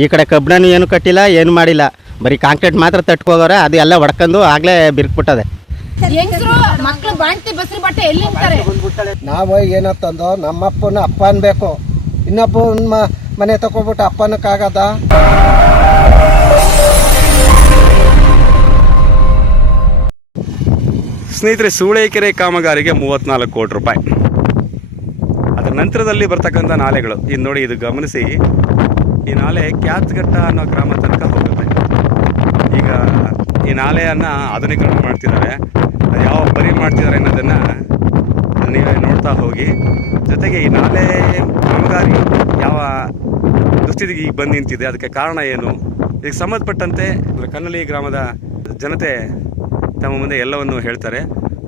ಈ ಕಡೆ ಕಬ್ಬಣನೂ ಏನು ಕಟ್ಟಿಲ್ಲ, ಏನು ಮಾಡಿಲ್ಲ, ಬರೀ ಕಾಂಕ್ರೀಟ್ ಮಾತ್ರ ತಟ್ಕೋಗವ್ರೆ. ಅದು ಎಲ್ಲ ಹೊಡ್ಕೊಂಡು ಆಗಲೇ ಬಿರ್ಕ್ಬಿಟ್ಟದೆ. ಮಕ್ಕಳು ಬಾಣ್ತಿ ಬಸ್ರಿ ಬಟ್ಟೆ ಎಲ್ಲಿ ಇರ್ತಾರೆ? ನಾವು ಏನಂತಂದು ನಮ್ಮಪ್ಪನ ಅಪ್ಪ ಅನ್ಬೇಕು, ಇನ್ನೊಬ್ಬ ಮನೆ ತಗೊಬಿಟ್ಟು ಅಪ್ಪನಕ್ಕಾಗದ? ಸ್ನೇಹಿತರೆ, ಸೂಳೆಕೆರೆ ಕಾಮಗಾರಿಗೆ 34 ಕೋಟಿ ರೂಪಾಯಿ. ಅದರ ನಂತರದಲ್ಲಿ ಬರ್ತಕ್ಕಂಥ ನಾಲೆಗಳು ಇದು ನೋಡಿ, ಇದು ಗಮನಿಸಿ. ಈ ನಾಲೆ ಕ್ಯಾತ್ಘಟ್ಟ ಅನ್ನೋ ಗ್ರಾಮ ತನಕ ಹೋಗುತ್ತೆ. ಈಗ ಈ ನಾಲೆಯನ್ನು ಆಧುನೀಕರಣ ಮಾಡ್ತಿದ್ದಾರೆ. ಅದು ಯಾವ ಬರಿ ಮಾಡ್ತಿದ್ದಾರೆ ಅನ್ನೋದನ್ನು ನೀವೇ ನೋಡ್ತಾ ಹೋಗಿ. ಜೊತೆಗೆ ಈ ನಾಲೆ ಕಾಮಗಾರಿ ಯಾವ ದುಸ್ಥಿತಿಗೆ ಈಗ ಬಂದು ನಿಂತಿದೆ, ಅದಕ್ಕೆ ಕಾರಣ ಏನು, ಇದಕ್ಕೆ ಸಂಬಂಧಪಟ್ಟಂತೆ ಕನ್ನಲಿ ಗ್ರಾಮದ ಜನತೆ ತಮ್ಮ ಮುಂದೆ ಎಲ್ಲವನ್ನು ಹೇಳ್ತಾರೆ.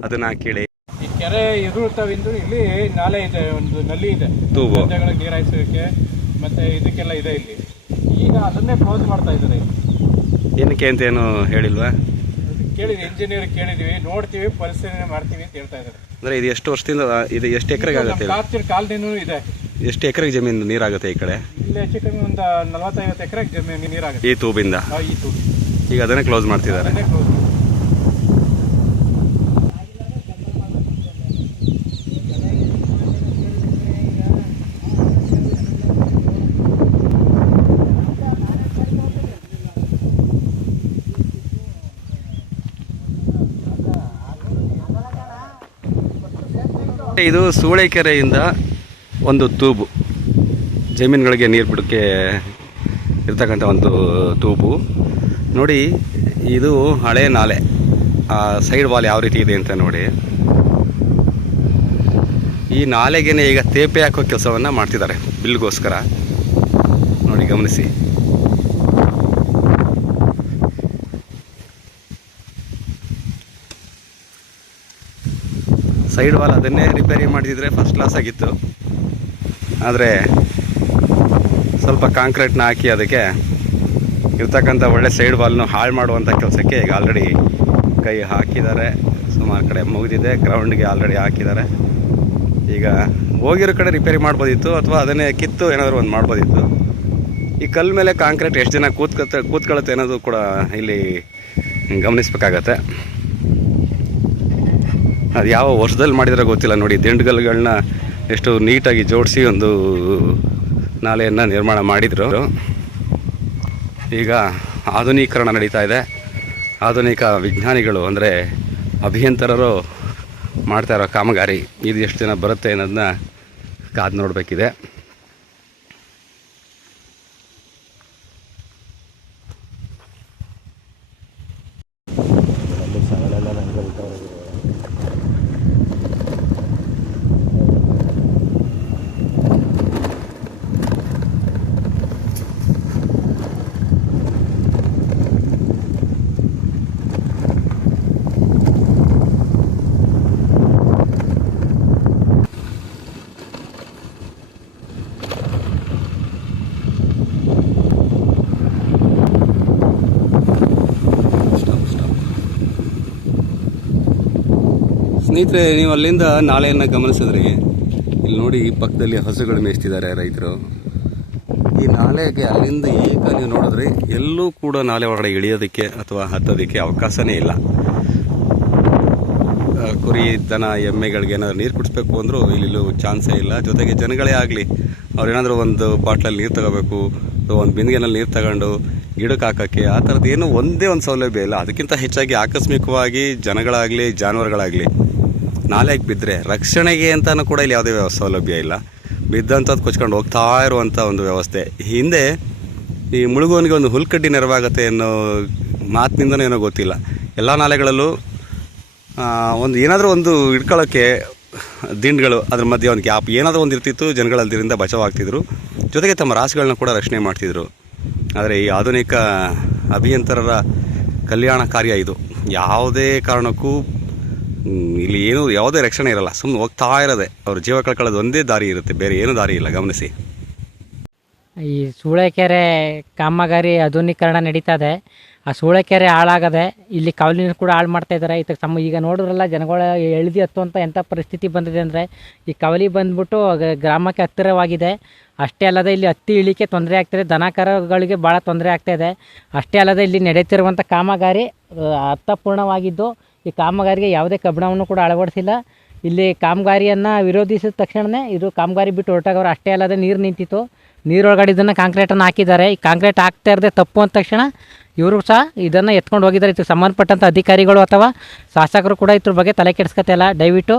ಅದನ್ನು ಕೇಳಿ. ಈ ಕೆರೆ ಎದುರುತ್ತವಿಂದು ಇಲ್ಲಿ ನಾಲೆ ಇದೆ, ಒಂದು ನಲ್ಲಿ ಇದೆ, ತೂಬು ನೀರು ಹಾಯಿಸೋಕ್ಕೆ ಮತ್ತೆ ಇದಕ್ಕೆಲ್ಲ ಇದೆ. ಇಲ್ಲಿ ಈಗ ಅದನ್ನೇ ಕ್ಲೋಸ್ ಮಾಡ್ತಾ ಇದ್ದಾರೆ. ಏನಕ್ಕೆ ಅಂತ ಏನು ಹೇಳಿಲ್ವಾ? ಕೇಳಿದ್ವಿ, ಇಂಜಿನಿಯರ್ ಕೇಳಿದ್ವಿ, ನೋಡ್ತೀವಿ, ಪರಿಶೀಲನೆ ಮಾಡ್ತೀವಿ ಅಂತ ಹೇಳ್ತಾ ಇದ್ದಾರೆ. ಅಂದರೆ ಇದು ಎಷ್ಟು ವರ್ಷದಿಂದ, ಇದು ಎಷ್ಟು ಎಕರೆಗೆ ಆಗುತ್ತೆ? ಕಾಲದಿನೂ ಇದೆ. ಎಷ್ಟು ಎಕರೆಗೆ ಜಮೀನು ನೀರಾಗುತ್ತೆ ಈ ಕಡೆ? ಇಲ್ಲಿ ಹೆಚ್ಚು ಕಮ್ಮಿ ಒಂದು 40-50 ಎಕರೆಗೆ ಜಮೀನು ನೀರಾಗುತ್ತೆ ಈ ತೂಬಿಂದ. ಈ ತೂಬು ಈಗ ಅದನ್ನೇ ಕ್ಲೋಸ್ ಮಾಡ್ತಿದ್ದಾರೆ. ಇದು ಸೂಳೆಕೆರೆಯಿಂದ ಒಂದು ತೂಬು, ಜಮೀನುಗಳಿಗೆ ನೀರು ಬಿಡೋಕ್ಕೆ ಇರ್ತಕ್ಕಂಥ ಒಂದು ತೂಬು ನೋಡಿ. ಇದು ಹಳೆ ನಾಲೆ, ಸೈಡ್ ವಾಲ್ ಯಾವ ರೀತಿ ಇದೆ ಅಂತ ನೋಡಿ. ಈ ನಾಲೆಗೇನೆ ಈಗ ತೇಪೆ ಹಾಕೋ ಕೆಲಸವನ್ನು ಮಾಡ್ತಿದ್ದಾರೆ ಬಿಲ್ಗೋಸ್ಕರ ನೋಡಿ, ಗಮನಿಸಿ. ಸೈಡ್ ವಾಲ್ ಅದನ್ನೇ ರಿಪೇರಿ ಮಾಡಿದರೆ ಫಸ್ಟ್ ಕ್ಲಾಸ್ ಆಗಿತ್ತು. ಆದರೆ ಸ್ವಲ್ಪ ಕಾಂಕ್ರೀಟ್ನ ಹಾಕಿ ಅದಕ್ಕೆ ಇರ್ತಕ್ಕಂಥ ಒಳ್ಳೆ ಸೈಡ್ ವಾಲ್ನು ಹಾಳು ಮಾಡುವಂಥ ಕೆಲಸಕ್ಕೆ ಈಗ ಆಲ್ರೆಡಿ ಕೈ ಹಾಕಿದ್ದಾರೆ. ಸುಮಾರು ಕಡೆ ಮುಗಿದಿದೆ, ಗ್ರೌಂಡ್ಗೆ ಆಲ್ರೆಡಿ ಹಾಕಿದ್ದಾರೆ. ಈಗ ಹೋಗಿರೋ ಕಡೆ ರಿಪೇರಿ ಮಾಡ್ಬೋದಿತ್ತು, ಅಥವಾ ಅದನ್ನೇ ಕಿತ್ತು ಏನಾದರೂ ಒಂದು ಮಾಡ್ಬೋದಿತ್ತು. ಈ ಕಲ್ಲು ಮೇಲೆ ಕಾಂಕ್ರೀಟ್ ಎಷ್ಟು ಜನ ಕೂತ್ಕೊಳ್ಳುತ್ತೆ ಅನ್ನೋದು ಕೂಡ ಇಲ್ಲಿ ಗಮನಿಸ್ಬೇಕಾಗತ್ತೆ. ಅದು ಯಾವ ವರ್ಷದಲ್ಲಿ ಮಾಡಿದ್ರೆ ಗೊತ್ತಿಲ್ಲ ನೋಡಿ. ದಿಂಡುಗಲ್ಲುಗಳನ್ನ ಎಷ್ಟು ನೀಟಾಗಿ ಜೋಡಿಸಿ ಒಂದು ನಾಲೆಯನ್ನು ನಿರ್ಮಾಣ ಮಾಡಿದರು. ಈಗ ಆಧುನೀಕರಣ ನಡೀತಾ ಇದೆ. ಆಧುನಿಕ ವಿಜ್ಞಾನಿಗಳು ಅಂದರೆ ಅಭಿಯಂತರರು ಮಾಡ್ತಾ ಇರೋ ಕಾಮಗಾರಿ ಇದು ಎಷ್ಟು ದಿನ ಬರುತ್ತೆ ಅನ್ನೋದನ್ನ ಕಾದು ನೋಡಬೇಕಿದೆ. ಸ್ನೇಹಿತರೆ, ನೀವು ಅಲ್ಲಿಂದ ನಾಲೆಯನ್ನು ಗಮನಿಸಿದ್ರಿ. ಇಲ್ಲಿ ನೋಡಿ, ಈ ಪಕ್ಕದಲ್ಲಿ ಹಸುಗಳು ಮೇಯಿಸ್ತಿದ್ದಾರೆ ರೈತರು. ಈ ನಾಲೆಗೆ ಅಲ್ಲಿಂದ ಈಗ ನೀವು ನೋಡಿದ್ರಿ, ಎಲ್ಲೂ ಕೂಡ ನಾಲೆ ಒಳಗಡೆ ಇಳಿಯೋದಕ್ಕೆ ಅಥವಾ ಹತ್ತೋದಕ್ಕೆ ಅವಕಾಶನೇ ಇಲ್ಲ. ಕುರಿ, ದನ, ಎಮ್ಮೆಗಳಿಗೆ ಏನಾದರೂ ನೀರು ಕುಡಿಸ್ಬೇಕು ಅಂದರೂ ಇಲ್ಲೂ ಚಾನ್ಸೇ ಇಲ್ಲ. ಜೊತೆಗೆ ಜನಗಳೇ ಆಗಲಿ, ಅವ್ರೇನಾದರೂ ಒಂದು ಬಾಟ್ಲಲ್ಲಿ ನೀರು ತಗೋಬೇಕು, ಒಂದು ಬಿಂದಿಗೆನಲ್ಲಿ ನೀರು ತಗೊಂಡು ಗಿಡಕ್ಕೆ ಹಾಕೋಕ್ಕೆ, ಆ ಥರದ್ದು ಏನೂ ಒಂದೇ ಒಂದು ಸೌಲಭ್ಯ ಇಲ್ಲ. ಅದಕ್ಕಿಂತ ಹೆಚ್ಚಾಗಿ ಆಕಸ್ಮಿಕವಾಗಿ ಜನಗಳಾಗಲಿ ಜಾನುವಾರುಗಳಾಗಲಿ ನಾಲೆಗೆ ಬಿದ್ದರೆ ರಕ್ಷಣೆಗೆ ಅಂತಲೂ ಕೂಡ ಇಲ್ಲಿ ಯಾವುದೇ ಸೌಲಭ್ಯ ಇಲ್ಲ. ಬಿದ್ದಂಥದ್ದು ಕೊಚ್ಕೊಂಡು ಹೋಗ್ತಾ ಇರುವಂಥ ಒಂದು ವ್ಯವಸ್ಥೆ. ಹಿಂದೆ ಈ ಮುಳುಗೋನಿಗೆ ಒಂದು ಹುಲ್ಕಡ್ಡಿ ನೆರವಾಗುತ್ತೆ ಅನ್ನೋ ಮಾತಿನಿಂದನೂ ಏನೋ ಗೊತ್ತಿಲ್ಲ. ಎಲ್ಲ ನಾಲೆಗಳಲ್ಲೂ ಒಂದು ಏನಾದರೂ ಒಂದು ಇಟ್ಕೊಳ್ಳೋಕ್ಕೆ ದಿಂಡುಗಳು, ಅದ್ರ ಮಧ್ಯೆ ಒಂದು ಗ್ಯಾಪ್ ಏನಾದರೂ ಒಂದು ಇರ್ತಿತ್ತು. ಜನಗಳು ಅದರಿಂದ ಬಚಾವಾಗ್ತಿದ್ರು, ಜೊತೆಗೆ ತಮ್ಮ ರಾಸುಗಳನ್ನ ಕೂಡ ರಕ್ಷಣೆ ಮಾಡ್ತಿದ್ರು. ಆದರೆ ಈ ಆಧುನಿಕ ಅಭಿಯಂತರರ ಕಲ್ಯಾಣ ಕಾರ್ಯ ಇದು. ಯಾವುದೇ ಕಾರಣಕ್ಕೂ ಇಲ್ಲಿ ಏನೂ ಯಾವುದೇ ರಕ್ಷಣೆ ಇರಲ್ಲ. ಸುಮ್ಮನೆ ಹೋಗ್ತಾ ಇರೋದೆ, ಅವ್ರ ಜೀವ ಕಳ್ಕೊಳ್ಳೋದು ಒಂದೇ ದಾರಿ ಇರುತ್ತೆ, ಬೇರೆ ಏನೂ ದಾರಿ ಇಲ್ಲ. ಗಮನಿಸಿ. ಈ ಸೂಳೆಕೆರೆ ಕಾಮಗಾರಿ ಆಧುನೀಕರಣ ನಡೀತಾ ಇದೆ. ಆ ಸೂಳೆಕೆರೆ ಹಾಳಾಗದೆ ಇಲ್ಲಿ ಕಾವಲಿ ನೀರು ಕೂಡ ಹಾಳು ಮಾಡ್ತಾ ಇದ್ದಾರೆ. ಈಗ ನೋಡಿದ್ರಲ್ಲ ಜನಗಳ ಎಳ್ದು ಹತ್ತುವಂಥ ಎಂಥ ಪರಿಸ್ಥಿತಿ ಬಂದಿದೆ ಅಂದರೆ ಈ ಕಾವಲಿ ಬಂದ್ಬಿಟ್ಟು ಗ್ರಾಮಕ್ಕೆ ಹತ್ತಿರವಾಗಿದೆ. ಅಷ್ಟೇ ಅಲ್ಲದೆ ಇಲ್ಲಿ ಹತ್ತಿ ಇಳಿಕೆ ತೊಂದರೆ ಆಗ್ತಿದೆ, ದನ ಕರುಗಳಿಗೆ ಭಾಳ ತೊಂದರೆ ಆಗ್ತಾಯಿದೆ. ಅಷ್ಟೇ ಅಲ್ಲದೆ ಇಲ್ಲಿ ನಡೆಯುತ್ತಿರುವಂಥ ಕಾಮಗಾರಿ ಅರ್ಥಪೂರ್ಣವಾಗಿದ್ದು ಈ ಕಾಮಗಾರಿಗೆ ಯಾವುದೇ ಕಬ್ಬಿಣವನ್ನು ಕೂಡ ಅಳವಡಿಸಿಲ್ಲ. ಇಲ್ಲಿ ಕಾಮಗಾರಿಯನ್ನು ವಿರೋಧಿಸಿದ ತಕ್ಷಣವೇ ಇದು ಕಾಮಗಾರಿ ಬಿಟ್ಟು ಹೊರಟಾಗವ್ರು. ಅಷ್ಟೇ ಅಲ್ಲದೆ ನೀರು ನಿಂತಿತ್ತು, ನೀರೊಳಗಡೆ ಇದನ್ನು ಕಾಂಕ್ರೀಟನ್ನು ಹಾಕಿದ್ದಾರೆ. ಈ ಕಾಂಕ್ರೀಟ್ ಹಾಕ್ತಾ ಇರದೆ ತಪ್ಪು ಅಂದ ತಕ್ಷಣ ಇವರು ಸಹ ಇದನ್ನು ಎತ್ಕೊಂಡು ಹೋಗಿದ್ದಾರೆ. ಇದಕ್ಕೆ ಸಂಬಂಧಪಟ್ಟಂಥ ಅಧಿಕಾರಿಗಳು ಅಥವಾ ಶಾಸಕರು ಕೂಡ ಇದ್ರ ಬಗ್ಗೆ ತಲೆ ಕೆಡಿಸ್ಕೊತಿಲ್ಲ. ದಯವಿಟ್ಟು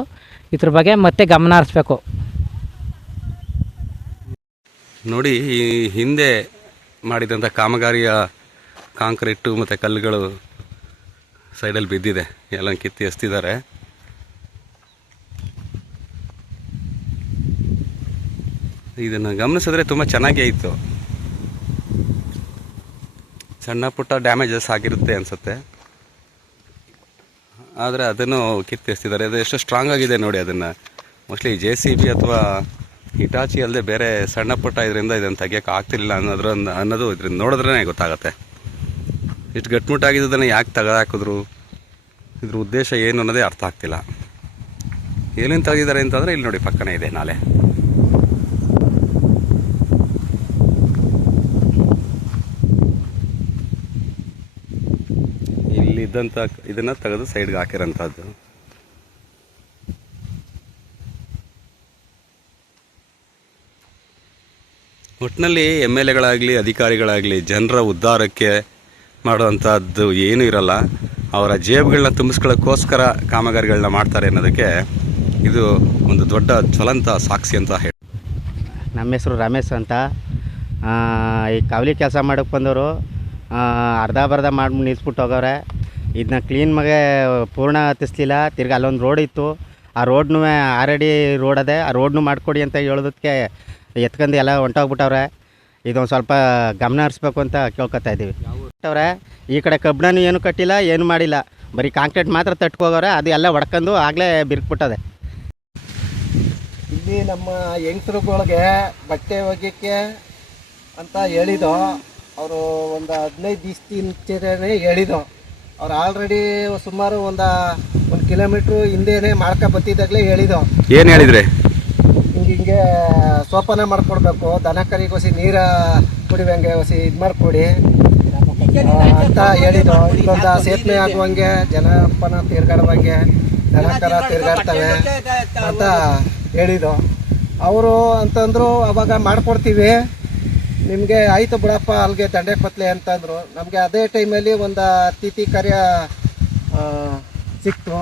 ಇದ್ರ ಬಗ್ಗೆ ಮತ್ತೆ ಗಮನ ಹರಿಸ್ಬೇಕು. ನೋಡಿ, ಈ ಹಿಂದೆ ಮಾಡಿದಂಥ ಕಾಮಗಾರಿಯ ಕಾಂಕ್ರೀಟು ಮತ್ತು ಕಲ್ಲುಗಳು ಸೈಡಲ್ಲಿ ಬಿದ್ದಿದೆ, ಎಲ್ಲ ಕಿತ್ತಿ ಎಸ್ತಿದ್ದಾರೆ. ಇದನ್ನು ಗಮನಿಸಿದ್ರೆ ತುಂಬ ಚೆನ್ನಾಗೇ ಇತ್ತು. ಸಣ್ಣ ಪುಟ್ಟ ಡ್ಯಾಮೇಜಸ್ ಆಗಿರುತ್ತೆ ಅನಿಸುತ್ತೆ, ಆದರೆ ಅದನ್ನು ಕಿತ್ತೆಸ್ತಿದ್ದಾರೆ. ಅದು ಎಷ್ಟು ಸ್ಟ್ರಾಂಗ್ ಆಗಿದೆ ನೋಡಿ. ಅದನ್ನು ಮೋಸ್ಟ್ಲಿ JCB ಅಥವಾ ಹಿಟಾಚಿ ಅಲ್ಲದೆ ಬೇರೆ ಸಣ್ಣ ಪುಟ್ಟ ಇದರಿಂದ ಇದನ್ನು ತೆಗಿಯೋಕೆ ಆಗ್ತಿಲ್ಲ ಅನ್ನೋದು ಇದರಿಂದ ನೋಡಿದ್ರೇ ಗೊತ್ತಾಗುತ್ತೆ. ಇಷ್ಟು ಗಟ್ಟಿಮುಟ್ಟಾಗಿದ್ದನ್ನು ಯಾಕೆ ತೆಗೆದಾಕಿದ್ರು, ಇದ್ರ ಉದ್ದೇಶ ಏನು ಅನ್ನೋದೇ ಅರ್ಥ ಆಗ್ತಿಲ್ಲ. ಏನೇನು ತೆಗೆದಿದ್ದಾರೆ ಅಂತಂದರೆ ಇಲ್ಲಿ ನೋಡಿ, ಪಕ್ಕನೇ ಇದೆ ನಾಲೆ. ಇಲ್ಲಿದ್ದಂಥ ಇದನ್ನು ತೆಗೆದು ಸೈಡ್ಗೆ ಹಾಕಿರೋಂಥದ್ದು. ಒಟ್ಟಿನಲ್ಲಿ MLAಗಳಾಗಲಿ ಅಧಿಕಾರಿಗಳಾಗಲಿ ಜನರ ಉದ್ಧಾರಕ್ಕೆ ಮಾಡುವಂಥದ್ದು ಏನೂ ಇರಲ್ಲ. ಅವರ ಜೇಬುಗಳನ್ನ ತುಂಬಿಸ್ಕೊಳ್ಳೋಕ್ಕೋಸ್ಕರ ಕಾಮಗಾರಿಗಳನ್ನ ಮಾಡ್ತಾರೆ ಅನ್ನೋದಕ್ಕೆ ಇದು ಒಂದು ದೊಡ್ಡ ಜ್ವಲಂತ ಸಾಕ್ಷಿ ಅಂತ ಹೇಳಿ. ನಮ್ಮ ಹೆಸರು ರಮೇಶ್ ಅಂತ. ಈ ಕಾವಲಿ ಕೆಲಸ ಮಾಡೋಕ್ಕೆ ಬಂದವರು ಅರ್ಧ ಬರ್ಧ ಮಾಡಿ ನಿಲ್ಲಿಸ್ಬಿಟ್ಟು ಹೋಗವ್ರೆ. ಇದನ್ನ ಕ್ಲೀನ್ ಮಗೆ ಪೂರ್ಣ ಹತ್ತಿಸ್ಲಿಲ್ಲ. ತಿರ್ಗಿ ಅಲ್ಲೊಂದು ರೋಡ್ ಇತ್ತು, ಆ ರೋಡ್ನೂ 6 ಅಡಿ ರೋಡ್ ಅದೇ, ಆ ರೋಡ್ನು ಮಾಡಿಕೊಡಿ ಅಂತ ಹೇಳೋದಕ್ಕೆ ಎತ್ಕೊಂಡು ಎಲ್ಲ ಹೊಂಟೋಗ್ಬಿಟ್ಟವ್ರೆ. ಇದೊಂದು ಸ್ವಲ್ಪ ಗಮನ ಹರಿಸ್ಬೇಕು ಅಂತ ಕೇಳ್ಕೊತಾ ಇದ್ದೀವಿ. ಅವ್ರೆ ಈ ಕಡೆ ಕಬ್ಬಿಣನೂ ಏನು ಕಟ್ಟಿಲ್ಲ, ಏನು ಮಾಡಿಲ್ಲ, ಬರೀ ಕಾಂಕ್ರೀಟ್ ಮಾತ್ರ ತಟ್ಕೋಗವ್ರೆ. ಅದು ಎಲ್ಲ ಹೊಡ್ಕೊಂಡು ಆಗಲೇ ಬಿರ್ಕ್ಬಿಟ್ಟದೆ. ಇಲ್ಲಿ ನಮ್ಮ ಹೆಂಗಸ್ರುಗಳಿಗೆ ಬಟ್ಟೆ ಒಗ್ಯಕ್ಕೆ ಅಂತ ಹೇಳಿದ್ದು ಅವರು ಒಂದು 15 ದಿವಸದಿಂದನೇ ಹೇಳಿದ್ದು. ಅವ್ರು ಆಲ್ರೆಡಿ ಸುಮಾರು ಒಂದು ಕಿಲೋಮೀಟ್ರು ಹಿಂದೆನೇ ಮಾಡ್ಕೊ ಬತ್ತಿದ್ದಾಗಲೇ ಹೇಳಿದ್ದು. ಏನು ಹೇಳಿದ್ರೆ? ಹಿಂಗೆ ಸೋಪಾನ ಮಾಡಿಕೊಡ್ಬೇಕು, ದನ ಕರಿಗೋಸಿ ನೀರು ಕುಡಿವಂಗೆ ಹೊಸಿ ಇದು ಮಾಡಿಕೊಡಿ ಅಂತ ಹೇಳಿದ್ದು. ಇಲ್ಲೊಂದು ಸೇತುವೆ ಆಗುವಂಗೆ, ಜನಪನ ತಿರ್ಗಾಡುವಂಗೆ, ದನ ಕರ ತಿರ್ಗಾಡ್ತವೆ ಅಂತ ಹೇಳಿದ್ದು. ಅವರು ಅಂತಂದರು ಅವಾಗ ಮಾಡಿಕೊಡ್ತೀವಿ ನಿಮಗೆ, ಆಯಿತು ಬಿಡಪ್ಪ ಅಲ್ಲಿಗೆ ದಂಡೆ ಕೊತ್ತಲೆ ಅಂತಂದರು. ನಮಗೆ ಅದೇ ಟೈಮಲ್ಲಿ ಒಂದು ಅತಿಥಿ ಕಾರ್ಯ ಸಿಕ್ತು,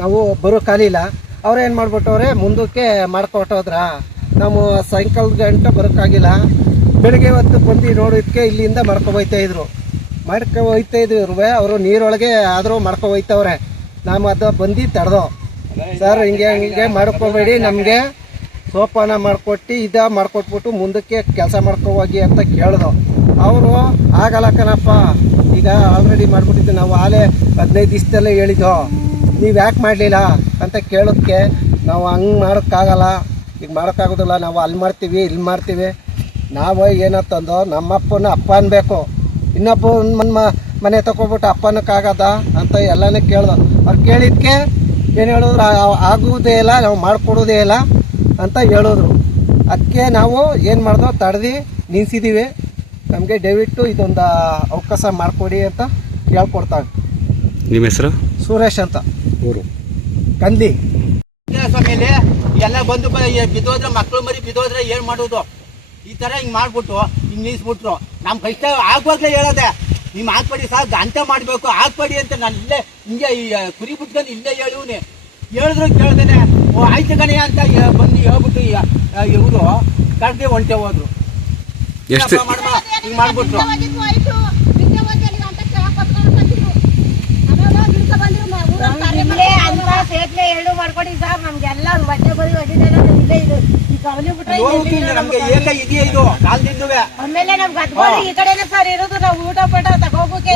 ನಾವು ಬರೋಕ್ಕಾಗಲಿಲ್ಲ. ಅವ್ರೇನು ಮಾಡಿಬಿಟ್ಟವ್ರೆ, ಮುಂದಕ್ಕೆ ಮಾಡ್ಕೊಟ್ಟೋದ್ರ. ನಾವು ಸಾಯಂಕಾಲದ ಗಂಟೆ ಬರೋಕ್ಕಾಗಿಲ್ಲ. ಬೆಳಗ್ಗೆ ಹೊತ್ತು ಬಂದು ನೋಡೋದಕ್ಕೆ ಇಲ್ಲಿಂದ ಮಾಡ್ಕೊಬೋಯ್ತಾಯಿದ್ರು. ಮಾಡ್ಕೊಬೋಯ್ತಾಯಿದ್ರು ಅವರು ನೀರೊಳಗೆ ಆದರೂ ಮಾಡ್ಕೊಬೋಯ್ತವ್ರೆ. ನಾವು ಅದು ಬಂದು ತಡೆದೋ, ಸರ್ ಹಿಂಗೆ ಮಾಡ್ಕೋಬೇಡಿ, ನಮಗೆ ಸೋಪಾನ ಮಾಡಿಕೊಟ್ಟು ಮಾಡಿಕೊಟ್ಬಿಟ್ಟು ಮುಂದಕ್ಕೆ ಕೆಲಸ ಮಾಡ್ಕೋಹೋಗಿ ಅಂತ ಕೇಳಿದ್ರು. ಅವರು ಆಗಲ್ಲ ಕಣಪ್ಪ, ಈಗ ಆಲ್ರೆಡಿ ಮಾಡಿಬಿಟ್ಟಿದ್ದು, ನಾವು ಆಲೇ 15 ದಿವಸದಲ್ಲೇ ಹೇಳಿದ್ದೋ, ನೀವು ಯಾಕೆ ಮಾಡಲಿಲ್ಲ ಅಂತ ಕೇಳೋದಕ್ಕೆ ನಾವು ಹಂಗೆ ಮಾಡೋಕ್ಕಾಗಲ್ಲ, ಈಗ ಮಾಡೋಕ್ಕಾಗೋದಿಲ್ಲ, ನಾವು ಅಲ್ಲಿ ಮಾಡ್ತೀವಿ ಇಲ್ಲಿ ಮಾಡ್ತೀವಿ. ನಾವು ಏನಂತಂದು ನಮ್ಮಪ್ಪನ ಅಪ್ಪ ಅನ್ಬೇಕು, ಇನ್ನೊಬ್ಬ ಮನೆ ತಗೊಬಿಟ್ಟು ಅಪ್ಪನಕ್ಕಾಗದ ಅಂತ ಎಲ್ಲನೂ ಕೇಳ್ದು. ಅವ್ರು ಕೇಳಿದ್ಕೆ ಏನು ಹೇಳಿದ್ರು, ಆಗುವುದೇ ಇಲ್ಲ, ನಾವು ಮಾಡಿಕೊಡೋದೇ ಇಲ್ಲ ಅಂತ ಹೇಳಿದ್ರು. ಅದಕ್ಕೆ ನಾವು ಏನು ಮಾಡ್ದೋ ತಡೆದು ನಿಲ್ಲಿಸಿದ್ದೀವಿ. ನಮಗೆ ದಯವಿಟ್ಟು ಇದೊಂದು ಅವಕಾಶ ಮಾಡಿಕೊಡಿ ಅಂತ ಕೇಳ್ಕೊಡ್ತಾವೆ. ನಿಮ್ಮ ಹೆಸರು? ಸುರೇಶ್ ಅಂತ, ಊರು ಕಂದಿ. ಸ್ವಾಮಿಯಲ್ಲಿ ಎಲ್ಲ ಬಂದು ಬಿದ್ದೋದ್ರೆ, ಮಕ್ಕಳು ಮರಿ ಬಿದ್ದೋದ್ರೆ ಏನು ಮಾಡೋದು? ಈ ಥರ ಹಿಂಗೆ ಮಾಡ್ಬಿಟ್ಟು ಹಿಂಗೆ ನಿಲ್ಲಿಸ್ಬಿಟ್ರು. ನಮ್ಮ ಕಷ್ಟ ಆಗುವಾಗಲೇ ಹೇಳೋದೆ, ನೀವು ಹಾಕ್ಬೇಡಿ ಸರ್, ಗಂಟೆ ಮಾಡಬೇಕು, ಹಾಕ್ಬೇಡಿ ಅಂತ ನಾನು ಇಲ್ಲೇ ಹಿಂಗೆ ಕುರಿ ಬಿಟ್ಕೊಂಡು ಇಲ್ಲೇ ಹೇಳಿವ್ನಿ. ಹೇಳಿದ್ರು ಕೇಳ್ದೇನೆ, ಓ ಆಯ್ತು ಕಣೆ ಅಂತ ಬಂದು ಹೇಳ್ಬಿಟ್ಟು ಇವರು ಕಡ್ಗೆ ಹೊಂಟೆ ಹೋದ್ರು. ಎಷ್ಟು ಹಿಂಗೆ ಮಾಡ್ಬಿಟ್ರು. ನಮ್ಗೆ ಏಕ ಇದೆಯಾ ಇದು ಕಾಲದಿಂದುವೆ. ಆಮೇಲೆ ನಮ್ಗೆ ಅದ್ಬೋದು ಈ ಕಡೆನೇ ಸರ್ ಇರೋದು, ನಾವು ಊಟ ಪಟ ತಗೋಬೇಕು.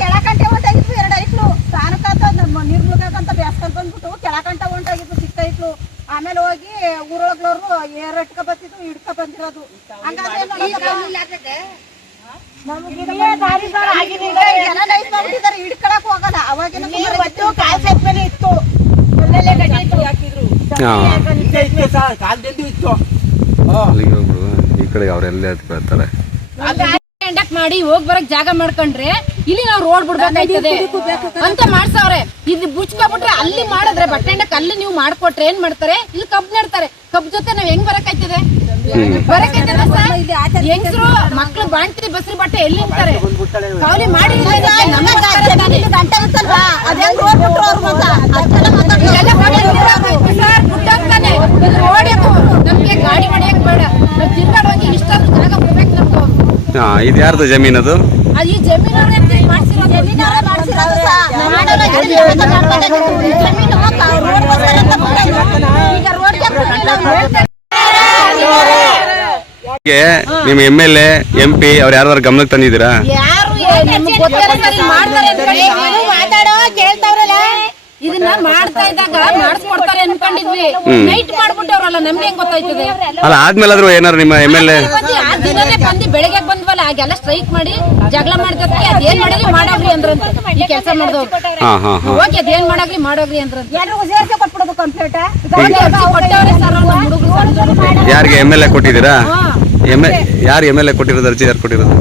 ಕೆಳಕಂಟೆ ಹೊಂಟಾಗಿತ್ತು 2 ಐಟ್ಲು, ಸ್ಥಾನಕ್ಕಂತ ನಮ್ಮ ನೀರ್ ಮುಳ್ಕಂತ ಬ್ಯಾಸ್ಕೊಂಡ್ ಬಂದ್ಬಿಟ್ಟು ಕೆಳಕಂಟ ಹೊಂಟಾಗಿತ್ತು, ಚಿಕ್ಕ ಐಟ್ಲು. ಆಮೇಲೆ ಹೋಗಿ ಊರೊಳಗ್ನವ್ರು ಏರಟ್ಕ ಬರ್ತಿದ್ರು ಹಿಡ್ಕ ಬಂದಿರೋದು ಹಿಡ್ಕೊಳಕ್ ಹೋಗಲ್ಲ ಅವಾಗಿನ ಇತ್ತು ಕಾಲದಿಂದ ಇತ್ತು ಅಲ್ಲಿಗೆ ಒಬ್ರು ಈ ಕಡೆ ಅವರೆಲ್ಲ ಬರ್ತಾರೆ ಕಂಡಕ್ಟ್ ಮಾಡಿ ಹೋಗ್ ಬರಕ್ ಜಾಗ ಮಾಡ್ಕೊಂಡ್ರೆ ಇಲ್ಲಿ ನಾವು ರೋಡ್ ಬಿಡ್ಬೇಕಾಯ್ತದೆ ಅಂತ ಮಾಡ್ಸವ್ರೆ. ಇಲ್ಲಿ ಬುಚ್ಕೊಬಿಟ್ರೆ ಅಲ್ಲಿ ಮಾಡಿದ್ರೆ ಬಟ್ಟೆ ಅಂಡಕ್ ಅಲ್ಲಿ ನೀವು ಮಾಡ್ಕೊಟ್ರೆ ಏನ್ ಮಾಡ್ತಾರೆ, ಇಲ್ಲಿ ಕಬ್ ನೆಡ್ತಾರೆ. ಕಬ್ ಜೊತೆ ನಾವ್ ಹೆಂಗ್ ಬರಕಾಯ್ತದೆ? ಹೆಂಗಸರು ಮಕ್ಳು ಬಾಣ್ತಿ ಬಸ್ರಿ ಬಟ್ಟೆ ಎಲ್ಲಿ ನಿಂತಾರೆ? ಕಾವಲಿ ಮಾಡಿ ನಮ್ಗೆ ಗಾಡಿ ಹೊಡೆಯಕ್ ಬೇಡ, ನಾವ್ ತಿರ್ಗಾಡೋಗಿ ಇಷ್ಟಾದ್ರೂ ಜಾಗ ಬಿಡ್ಬೇಕು ನಮ್ಗೆ. ಇದು ಯಾರ್ದು ಜಮೀನದು? ಈ ಜಮೀನವ್ರೆ ನಿಮ್ಮ MLA MP ಅವ್ರು ಯಾರು ಗಮನಕ್ಕೆ ತಂದಿದ್ದೀರಾ? ಇದನ್ನ ಮಾಡ್ತಾ ಇದ್ದಾಗ ಮಾಡಿಸ್ಕೊಡ್ತಾರೆ ಅನ್ಕೊಂಡಿದ್ವಿ. ನೈಟ್ ಮಾಡ್ಬಿಟ್ಟವ್ರಲ್ಲ, ನಮ್ಗೆ ಹೆಂಗ್ ಗೊತ್ತಾಯ್ತದೆ? ಅಲ್ಲ ಆದ್ಮೇಲಾದ್ರೂ ಏನಾರು ನಿಮ್ಮ MLA ಆ ದಿನನೇ ಬಂದು ಬೆಳಗ್ಗೆ ಬಂದ್ವಲ್ಲ, ಆಗೆಲ್ಲ ಸ್ಟ್ರೈಕ್ ಮಾಡಿ ಜಗಳ ಮಾಡ್ತಾರೆ. ಅದೇನ್ ಮಾಡಿದ್ರಿ ಮಾಡೋಗ್ರಿ ಅಂದ್ರಂತ. ಈ ಕೆಲಸ ಮಾಡಿದವ್ರು ಹೋಗಿ ಅದೇನ್ ಮಾಡಾಗ್ರಿ ಮಾಡೋಗ್ರಿ ಅಂದ್ರಂತ. ಕೊಟ್ಬಿಡೋದು ಕಂಪ್ಲೇಂಟ್ ಕೊಟ್ಟವ್ರೆ ಸರ್. ಹುಡುಗರು ಯಾರಿಗೆ MLA ಕೊಟ್ಟಿದ್ದೀರಾ? ಯಾರು MLA ಕೊಟ್ಟಿರೋದು? ಅರ್ಜಿ ಯಾರು ಕೊಟ್ಟಿರೋದು?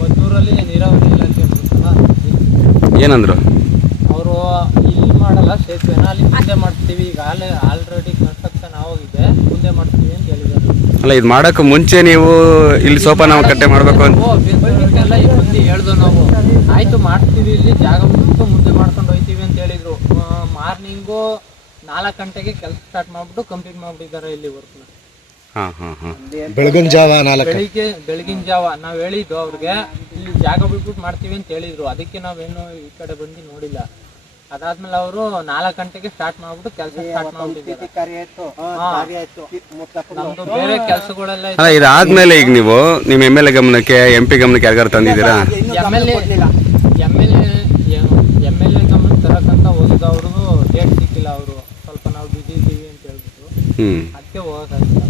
ಮದ್ದೂರಲ್ಲಿ ನೀರಾವರಿ ಇಲಾಖೆ ಏನಂದ್ರು ಅವರು? ಇಲ್ಲಿ ಮಾಡಲ್ಲ ಸೇತುವೆನ, ಅಲ್ಲಿ ಮುಂದೆ ಮಾಡ್ತೀವಿ. ಈಗ ಆಲ್ರೆಡಿ ಕನ್ಸ್ಟ್ರಕ್ಷನ್ ಆಗೋಗಿದೆ, ಮುಂದೆ ಮಾಡ್ತೀವಿ ಅಂತ ಹೇಳಿದ್ದಾರೆ. ಅಲ್ಲ ಇದು ಮಾಡೋಕೆ ಮುಂಚೆ ನೀವು ಇಲ್ಲಿ ಸೋಪಾನ ಕಟ್ಟೆ ಮಾಡಬೇಕು ಅಂತ ಎಲ್ಲ ಈ ಮಂದಿ ಹೇಳ್ದು ನಾವು. ಆಯ್ತು ಮಾಡ್ತೀವಿ, ಇಲ್ಲಿ ಜಾಗ ಬಿಟ್ಟು ಮುಂದೆ ಮಾಡ್ಕೊಂಡು ಹೋಗ್ತೀವಿ ಅಂತ ಹೇಳಿದ್ರು. ಮಾರ್ನಿಂಗು 4 ಗಂಟೆಗೆ ಕೆಲಸ ಸ್ಟಾರ್ಟ್ ಮಾಡ್ಬಿಟ್ಟು ಕಂಪ್ಲೀಟ್ ಮಾಡ್ಬಿಟ್ಟಿದ್ದಾರೆ ಇಲ್ಲಿ ವರ್ಕ್ನ. ಬೆಳಗಿನ ಜಾವ 4 ಬೆಳಗಿನ ಜಾವ ನಾವ್ ಹೇಳಿದ್ದು ಅವ್ರಿಗೆ ಇಲ್ಲಿ ಜಾಗ ಬಿಟ್ಬಿಟ್ಟು ಮಾಡ್ತೀವಿ ಅಂತ ಹೇಳಿದ್ರು. ಅದಕ್ಕೆ ನಾವೇನು ಈ ಕಡೆ ಬಂದು ನೋಡಿಲ್ಲ. ಅದಾದ್ಮೇಲೆ ಅವರು 4 ಗಂಟೆಗೆ ಸ್ಟಾರ್ಟ್ ಮಾಡ್ಬಿಟ್ಟು ಕೆಲಸ ಸ್ಟಾರ್ಟ್ ಮಾಡ್ಬಿಟ್ಟಿದ್ದಾರೆ. ನಮ್ದು ಬೇರೆ ಕೆಲಸಗಳೆಲ್ಲ ಅಲ್ಲ ಇದಾದ್ಮೇಲೆ ಈಗ ನೀವು ನಿಮ್ಮ MLA ಗಮನಕ್ಕೆ MP ಗಮನಕ್ಕೆ ಯಾರಿಗಾರು ತಂದಿದ್ದೀರಾ? MLA ಗಮನ ತರಕಂತ ಹೋಗಿದ್ದು ಅವ್ರಿಗೂ ಡೇಟ್ ಸಿಕ್ಕಿಲ್ಲ. ಅವರು ಸ್ವಲ್ಪ ನಾವು ಬಿಜಿ ಇದ್ದೀವಿ ಅಂತ ಹೇಳ್ಬಿಟ್ಟು ಅದಕ್ಕೆ ಹೋಗೋಕ್ಕಾಗಿಲ್ಲ.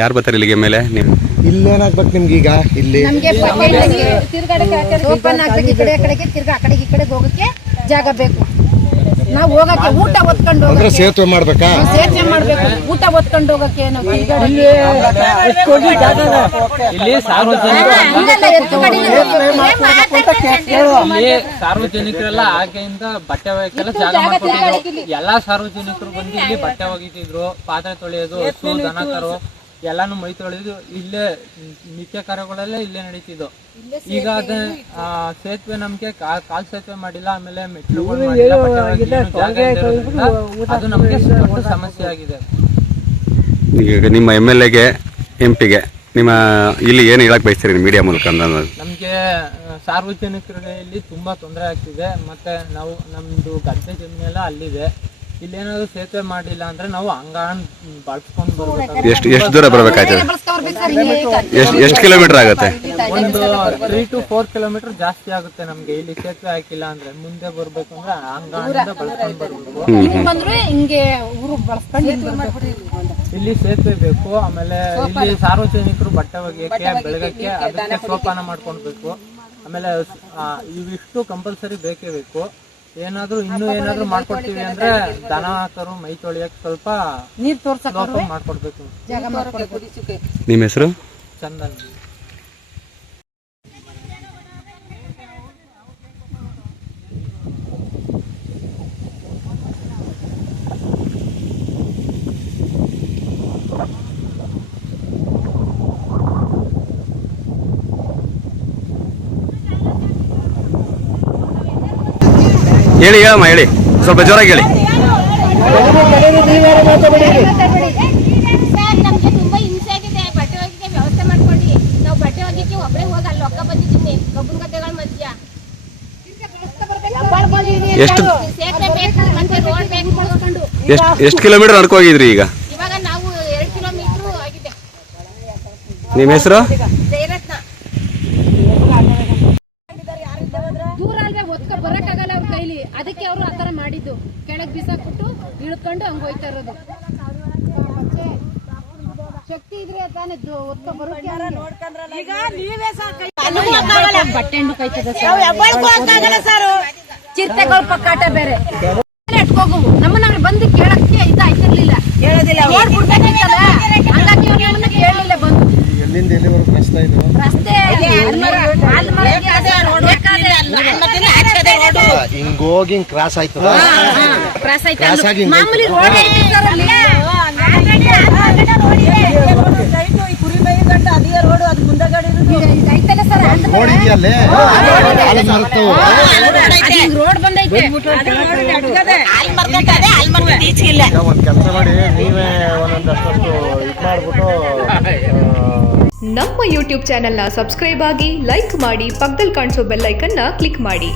ಯಾರು ಬರ್ತಾರೆ ಇಲ್ಲಿಗೆ MLA? ನೀವು ಇಲ್ಲೇನಾಗ್ಬೇಕು ನಿಮ್ಗೆ? ಈಗ ಇಲ್ಲಿ ಓಪನ್ ಆಗ್ಬೇಕು. ಈ ಕಡೆ ಕಡೆಗೆ ತಿರ್ಗಾ ಆ ಕಡೆಗೆ ಈ ಕಡೆಗೆ ಹೋಗಕ್ಕೆ ಜಾಗ ಬೇಕು. ನಾವು ಹೋಗಕ್ಕೆ ಊಟ ಹೊತ್ಕೊಂಡು ಅಂದ್ರೆ ಸೇತುವೆ ಮಾಡ್ಬೇಕಾ? ಸೇತುವೆ ಮಾಡ್ಬೇಕು, ಊಟ ಹೊತ್ಕೊಂಡು ಹೋಗಕ್ಕೆ. ನಾವು ಇಲ್ಲಿ ಸಾರ್ವಜನಿಕರೆಲ್ಲ ಆಗೆಯಿಂದ ಬಟ್ಟೆ ಒಗೆಯಕ್ಕೆಲ್ಲ ಜಾಗ ಮಾಡ್ಕೊಟ್ಟಿದ್ರು. ಎಲ್ಲಾ ಸಾರ್ವಜನಿಕರು ಬಂದು ಇಲ್ಲಿ ಬಟ್ಟೆ ಒಗಿತಿದ್ರು, ಪಾತ್ರೆ ತೊಳೆಯೋದು, ಹಸು ದನ ಕರು ಎಲ್ಲಾನು ಮೈ ತೊಳೆದು ಇಲ್ಲೇ ನಿತ್ಯ ಕಾರ್ಯಗಳೆಲ್ಲ ಇಲ್ಲೇ ನಡೀತಿದ್ದು. ಈಗ ಅದೇ ಸೇತುವೆ ನಮ್ಗೆ ಕಾಲ್ ಸೇತುವೆ ಮಾಡಿಲ್ಲ, ಆಮೇಲೆ ಮೆಟ್ಲುಗಳು ಮಾಡಿಲ್ಲ, ಜಾಗ ಇರೋದ್ರಿಂದ ಅದು ನಮ್ಗೆ ದೊಡ್ಡ ಸಮಸ್ಯೆ ಆಗಿದೆ. ಈಗ ನಿಮ್ಮ MLAಗೆ MP ಗೆ ನಿಮ್ಮ ಇಲ್ಲಿ ಏನು ಹೇಳಕ್ ಬಯಸ್ತೀರಿ ಮೀಡಿಯಾ ಮೂಲಕ? ನಮ್ಗೆ ಸಾರ್ವಜನಿಕರಿಗೆ ಇಲ್ಲಿ ತುಂಬಾ ತೊಂದರೆ ಆಗ್ತಿದೆ. ಮತ್ತೆ ನಾವು ನಮ್ದು ಗದ್ದೆ ಜಮೀನೆಲ್ಲ ಅಲ್ಲಿದೆ. ಇಲ್ಲೇನಾದ್ರು ಸೇತುವೆ ಮಾಡಿಲ್ಲ ಅಂದ್ರೆ ನಾವು ಹಂಗಾನ್ ಬಳಸ್ಕೊಂಡು ಬರ್ಬೇಕು. ಎಷ್ಟು ದೂರ ಬರ್ಬೇಕಾಯ್ತದೆ? ಎಷ್ಟು ಕಿಲೋಮೀಟರ್ ಆಗುತ್ತೆ? ಒಂದು 3 to 4 ಕಿಲೋಮೀಟರ್ ಜಾಸ್ತಿ ಆಗುತ್ತೆ ನಮ್ಗೆ. ಇಲ್ಲಿ ಸೇತುವೆ ಹಾಕಿಲ್ಲ ಅಂದ್ರೆ ಮುಂದೆ ಬರ್ಬೇಕು ಅಂದ್ರೆ ಹಂಗಾನಿಂದ ಬಳಸ್ಕೊಂಡು ಬರ್ಬೇಕು. ಇಲ್ಲಿ ಸೇತುವೆ ಬೇಕು. ಆಮೇಲೆ ಇಲ್ಲಿ ಸಾರ್ವಜನಿಕರು ಬಟ್ಟೆ ಒಗೆಯಕ್ಕೆ, ಬೆಳಗಕ್ಕೆ ಅದಕ್ಕೆ ಸೋಪಾನ ಮಾಡ್ಕೊಳ್ಬೇಕು. ಆಮೇಲೆ ಇವಿಷ್ಟು ಕಂಪಲ್ಸರಿ ಬೇಕೇ ಬೇಕು. ಇನ್ನೂ ಏನಾದ್ರು ಮಾಡ್ಕೊಡ್ತೀವಿ ಅಂದ್ರೆ ದನ ಕರು ಮೈ ತೊಳಿಯಕ್ಕೆ ಸ್ವಲ್ಪ ನೀರ್ ತೋರ್ಸಕ್ಕೆ ಮಾಡ್ಕೊಡ್ಬೇಕು. ನಿಮ್ಮ ಹೆಸರು? ಚಂದನ್. ಹೇಳಿ ಹೇಳಮ್ಮ, ಹೇಳಿ ಸ್ವಲ್ಪ ಜೋರಾಗಿ ಹೇಳಿ. ನಮ್ಗೆ ತುಂಬಾ ಹಿಂಸೆ ಆಗಿದೆ. ಬಟ್ಟೆ ಒಗೆಗೆ ವ್ಯವಸ್ಥೆ ಮಾಡ್ಕೊಳ್ಳಿ. ನಾವು ಬಟ್ಟೆ ಒಗೆಗೆ ಒಬ್ಬರೇ ಹೋಗಿ ಅಲ್ಲಿ ಒಕ್ಕ ಬಂದಿದ್ದೀನಿ ಕಬ್ಬನ್ ಗದ್ದೆಗಳ ಮಧ್ಯ. ಎಷ್ಟು ಕಿಲೋಮೀಟರ್ ನಡ್ಕೊ ಹೋಗಿದ್ರಿ? ಈಗ ಇವಾಗ ನಾವು 2 ಕಿಲೋಮೀಟರ್ ಆಗಿದೆ. ನಿಮ್ಮ ಹೆಸರು? ಜಯರತ್ನ. ದೂರ ಅಲ್ವೇ ಒತ್ಕ ಬರಕ್ಕಾಗಲ್ಲ ಅವ್ರ ಕೈಲಿ. ಅದಕ್ಕೆ ಅವರು ಆತರ ಮಾಡಿದ್ದು. ಕೆಳಗೆ ಬಟ್ಟೆ ಹಣ್ಣು ಕಾಯ್ತದೆ ಚಿರತೆಗಳ ಪಕ್ಕಾಟ ಬೇರೆ ಇಟ್ಕೋಗು ನಮ್ಮನ್ನ ಬಂದು ಕೇಳಕ್ಕೆ ಇದಾಯ್ತಿರ್ಲಿಲ್ಲ ನೋಡ್ಬಿಡ್ಬೇಕಿತ್ತಲ್ಲ ಹಂಗಾಗಿ ಇವ್ರು ನಮ್ಮನ್ನ ಕೇಳಲಿಲ್ಲ ಬಂದು ಎಲ್ಲಿಂದ ಎಲ್ಲಿವರೆಗೂ ರಸ್ತೆ ಇದು ರಸ್ತೆ ಹಿಂಗೋಗಿ ಕ್ರಾಸ್ ಆಯ್ತು ಕ್ರಾಸ್ ಆಯ್ತು ಮಾಮೂಲಿ ರೋಡ್ ಐತಿ ಸರ್ ಅಲ್ಲಿ ಐತಲ್ಲ ಸರ್ ನೋಡಿದ್ಯಲ್ಲೇ ರೋಡ್ ಬಂದೈತೆ ಒಂದ್ ಕೆಲಸ ಮಾಡಿ ನೀವೇ ಒಂದೊಂದಷ್ಟು ಇದು ಮಾಡ್ಬಿಟ್ಟು ನಮ್ಮ ಯೂಟ್ಯೂಬ್ ಚಾನೆಲ್ನ ಸಬ್ಸ್ಕ್ರೈಬ್ ಆಗಿ ಲೈಕ್ ಮಾಡಿ ಪಕ್ಕದಲ್ಲಿ ಕಾಣಿಸೋ ಬೆಲ್ ಐಕನ್ನ ಕ್ಲಿಕ್ ಮಾಡಿ.